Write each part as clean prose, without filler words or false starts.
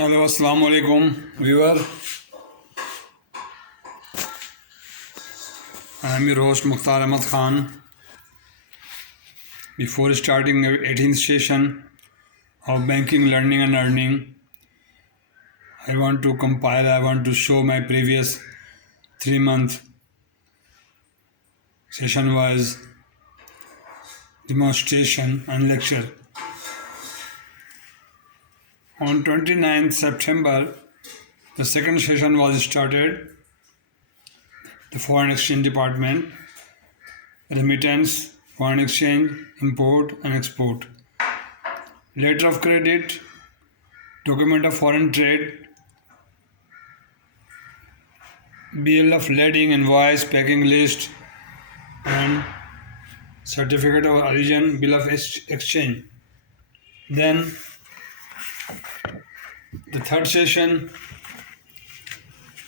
Hello, Assalamu alaikum, viewer. I am your host Mukhtar Ahmad Khan. Before starting the 18th session of Banking, Learning and Earning, I want to show my previous 3-month session-wise demonstration and lecture. On 29th September, the second session was started. The Foreign Exchange Department, Remittance, Foreign Exchange, Import and Export, Letter of Credit, Document of Foreign Trade, Bill of Lading, Invoice, Packing List and Certificate of Origin, Bill of Exchange. Then the third session,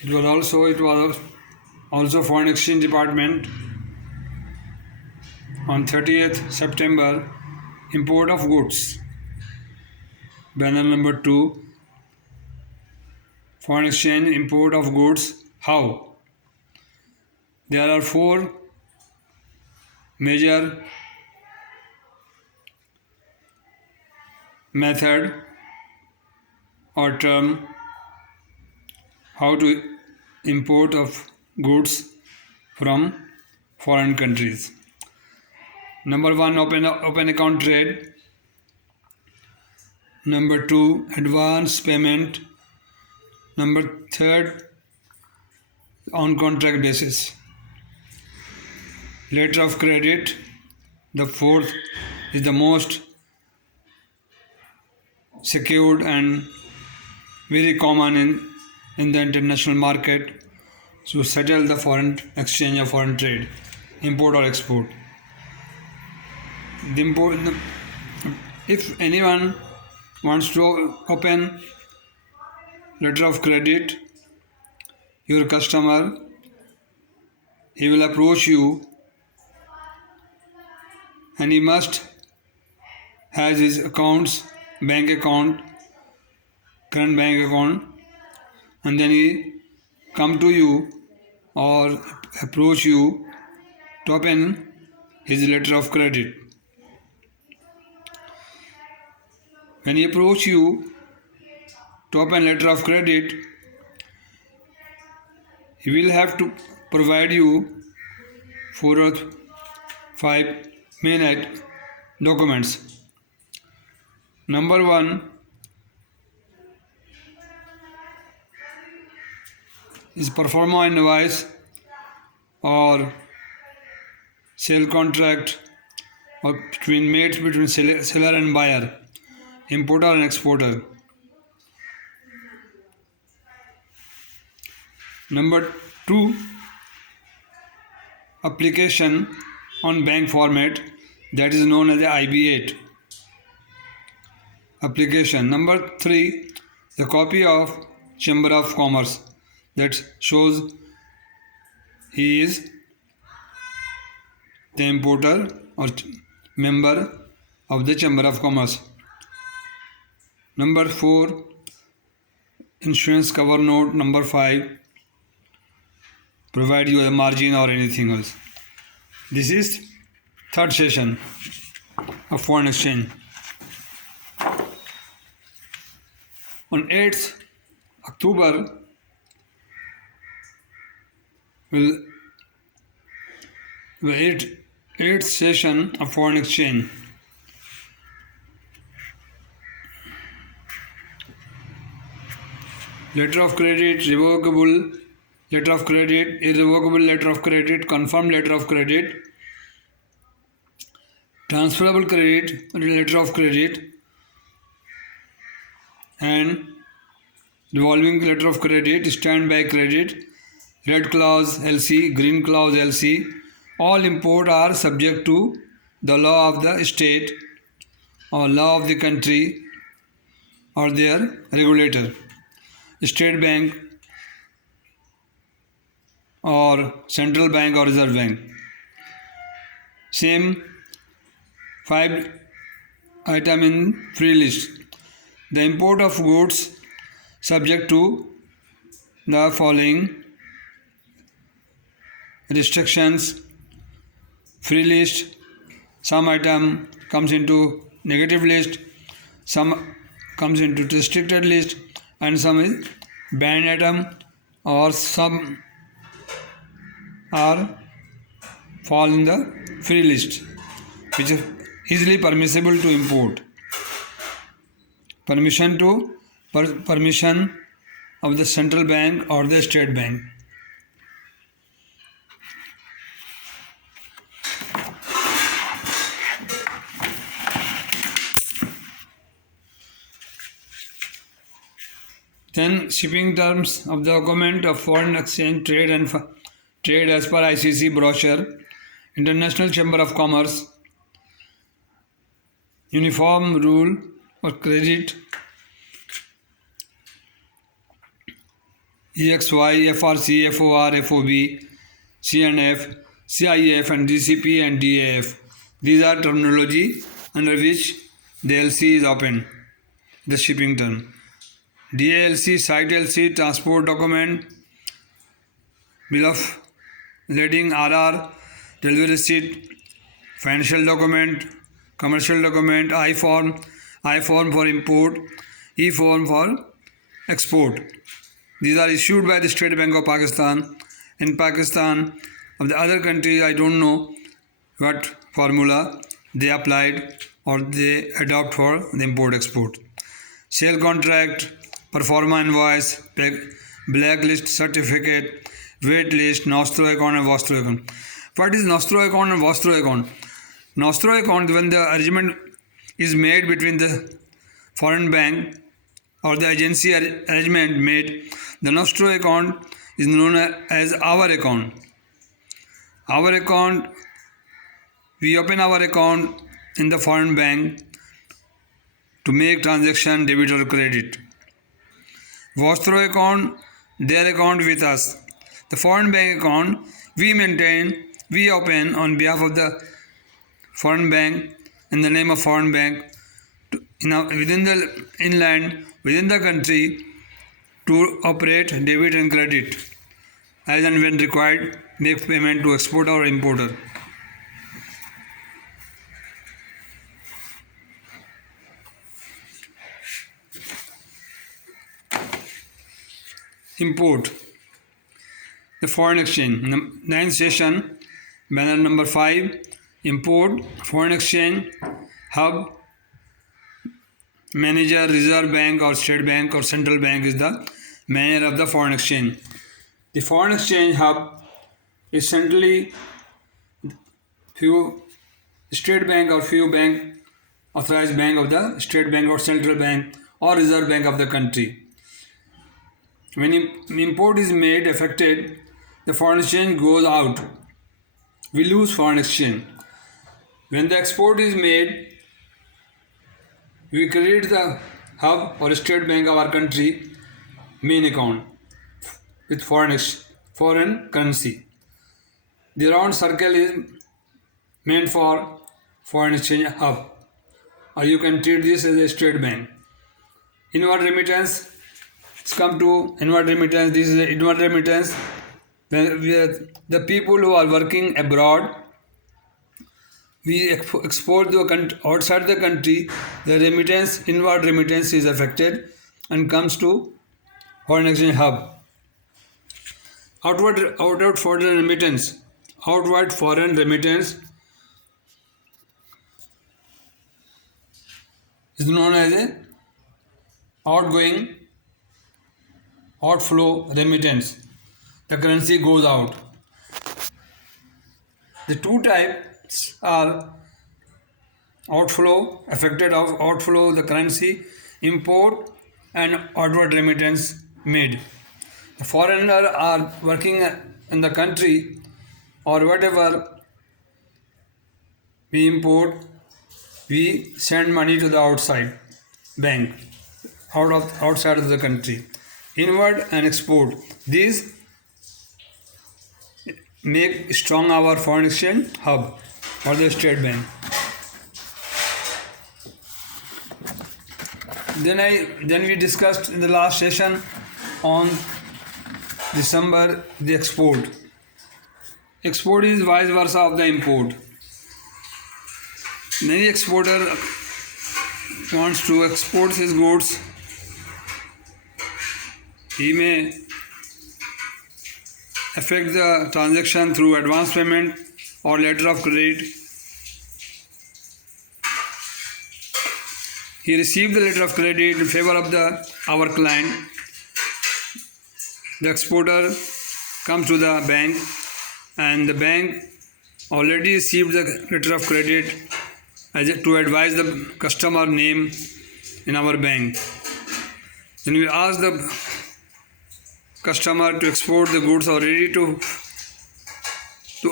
it was also Foreign Exchange Department. On 30th September, Import of Goods. Banner number 2, Foreign Exchange, Import of Goods. How? There are 4 major method or term how to import of goods from foreign countries. Number 1, open account trade. Number 2, advance payment. Number 3, on contract basis. Letter of credit. The 4th is the most secured and very common in the international market to settle the foreign exchange or foreign trade, import or export. If anyone wants to open letter of credit, your customer, he will approach you and he must have his accounts, bank account, current bank account, and then he come to you or approach you to open his letter of credit. When he approach you to open letter of credit, he will have to provide you 4 or 5 main documents. Number 1 is performa invoice or sale contract or between seller and buyer, importer and exporter. Number 2, application on bank format, that is known as the IB8 application. Number 3, the copy of Chamber of Commerce that shows he is the importer or member of the Chamber of Commerce. Number 4, insurance cover note. Number 5, provide you a margin or anything else. This is third session of foreign exchange. On 8th October, will the 8th session of foreign exchange. Letter of credit, revocable letter of credit, irrevocable letter of credit, confirmed letter of credit, transferable credit, letter of credit, and revolving letter of credit, standby credit, red clause LC, green clause LC. All import are subject to the law of the state or law of the country or their regulator, state bank or central bank or reserve bank. Same 5 item in free list. The import of goods subject to the following restrictions. Free list, some item comes into negative list, some comes into restricted list, and some is banned item, or some are fall in the free list, which is easily permissible to import. Permission of the central bank or the state bank. Then shipping terms of the document of foreign exchange trade and trade as per ICC brochure, International Chamber of Commerce, uniform rule for credit, EXY, FRC, FOR, FOB, CNF, CIF, and DCP and DAF. These are terminology under which the LC is open, the shipping term. DALC, Site LC, Transport Document, Bill of Lading, RR, Delivery Receipt, Financial Document, Commercial Document, I-Form for import, E-Form for export. These are issued by the State Bank of Pakistan. In Pakistan, of the other countries, I don't know what formula they applied or they adopt for the import-export. Sale contract, performa invoice, blacklist certificate, wait list, nostro account and vostro account. What is nostro account and vostro account? Nostro account, when the arrangement is made between the foreign bank or the agency arrangement made, the nostro account is known as our account. Our account, we open our account in the foreign bank to make transaction debit or credit. Vostro account, their account with us. The foreign bank account we maintain, we open on behalf of the foreign bank in the name of foreign bank within the inland, within the country, to operate debit and credit as and when required, make payment to exporter or importer. Import. The foreign exchange. 9th session, banner number 5. Import, foreign exchange, hub, manager, reserve bank or state bank or central bank is the manager of the foreign exchange. The foreign exchange hub is centrally few state bank or few bank, authorized bank of the state bank or central bank or reserve bank of the country. When import is made affected, the foreign exchange goes out. We lose foreign exchange. When the export is made, we create the hub or state bank of our country main account with foreign currency. The round circle is meant for foreign exchange hub, or you can treat this as a state bank. Inward remittance. Let's come to inward remittance. This is the inward remittance. When the people who are working abroad, we export to outside the country, the remittance, inward remittance is affected and comes to foreign exchange hub. Outward foreign remittance. Outward foreign remittance is known as a outflow remittance. The currency goes out. The two types are outflow, affected of outflow, the currency, import and outward remittance made. The foreigner are working in the country or whatever we import, we send money to the outside bank, outside of the country. Inward and export. These make strong our foreign exchange hub or the state bank. Then we discussed in the last session on December the export. Export is vice versa of the import. Many exporter wants to export his goods. He may effect the transaction through advance payment or letter of credit. He received the letter of credit in favor of our client. The exporter comes to the bank and the bank already received the letter of credit to advise the customer name in our bank. Then we ask the customer to export the goods or ready to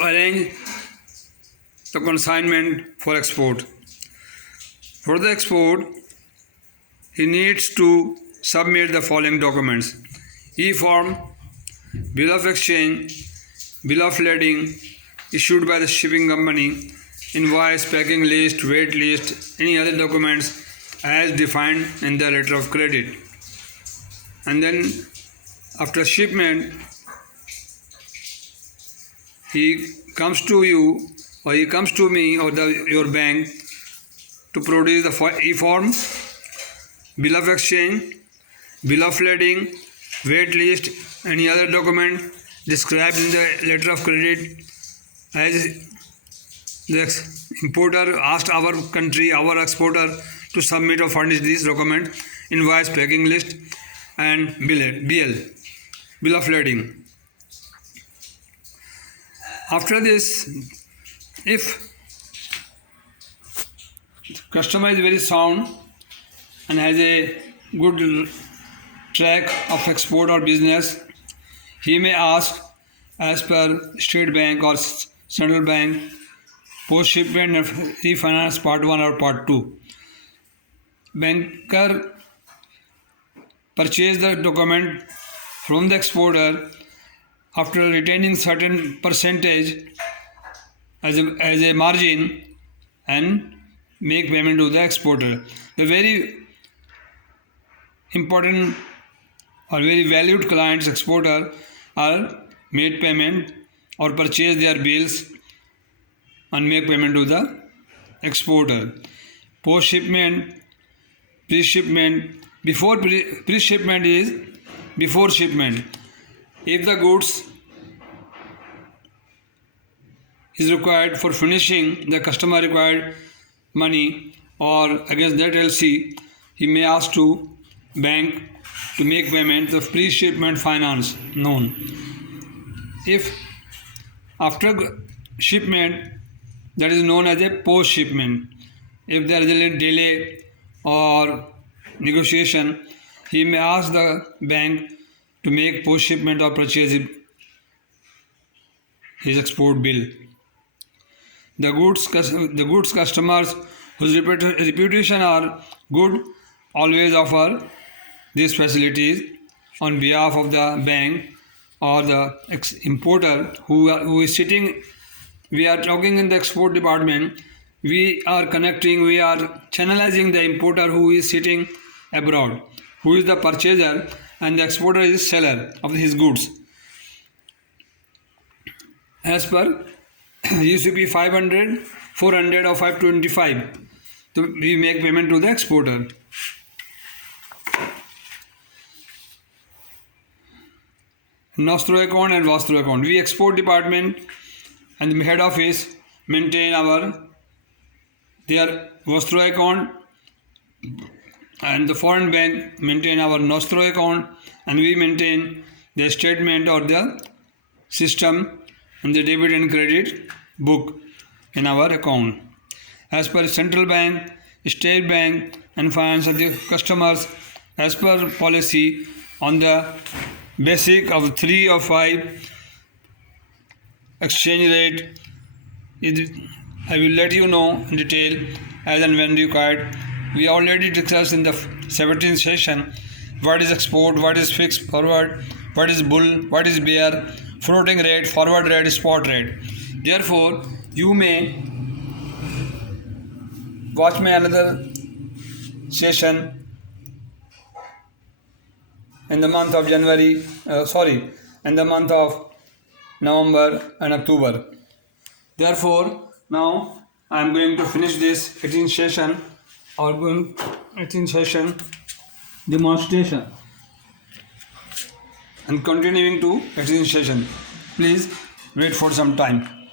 arrange the consignment for export. For the export, he needs to submit the following documents: e-form, bill of exchange, bill of lading issued by the shipping company, invoice, packing list, weight list, any other documents as defined in the letter of credit. And then after shipment, he comes to you or he comes to me or your bank to produce the e-form, bill of exchange, bill of lading, weight list, any other document described in the letter of credit as the importer asked our country, our exporter to submit or furnish this document, invoice, packing list and bill of lading. After this, if customer is very sound and has a good track of export or business, he may ask as per State Bank or Central Bank post shipment and refinance part 1 or part 2. Banker purchase the document from the exporter after retaining certain percentage as a margin and make payment to the exporter. The very important or very valued clients, exporter, are made payment or purchase their bills and make payment to the exporter. Post shipment, pre shipment. Before pre shipment is before shipment. If the goods is required for finishing, the customer required money or against that LC, he may ask to bank to make payment of pre-shipment finance known. If after shipment, that is known as a post-shipment. If there is a delay or negotiation, he may ask the bank to make post-shipment or purchase his export bill. The goods customers whose reputation are good always offer these facilities on behalf of the bank or the importer who is sitting. We are talking in the export department. We are channelizing the importer who is sitting abroad, who is the purchaser, and the exporter is seller of his goods. As per UCP 500, 400 or 525, so we make payment to the exporter. Nostro account and Vostro account. We export department and the head office maintain their Vostro account, and the foreign bank maintain our Nostro account, and we maintain the statement or the system and the debit and credit book in our account. As per Central Bank, State Bank and finance the customers as per policy on the basic of 3 or 5 exchange rate. I will let you know in detail as and when required. We already discussed in the 17th session what is export, what is fixed forward, what is bull, what is bear, floating rate, forward rate, spot rate. Therefore, you may watch my another session in the month of January, in the month of November and October. Therefore, now I am going to finish this 18th session or 18th session demonstration and continuing to 18th session. Please wait for some time.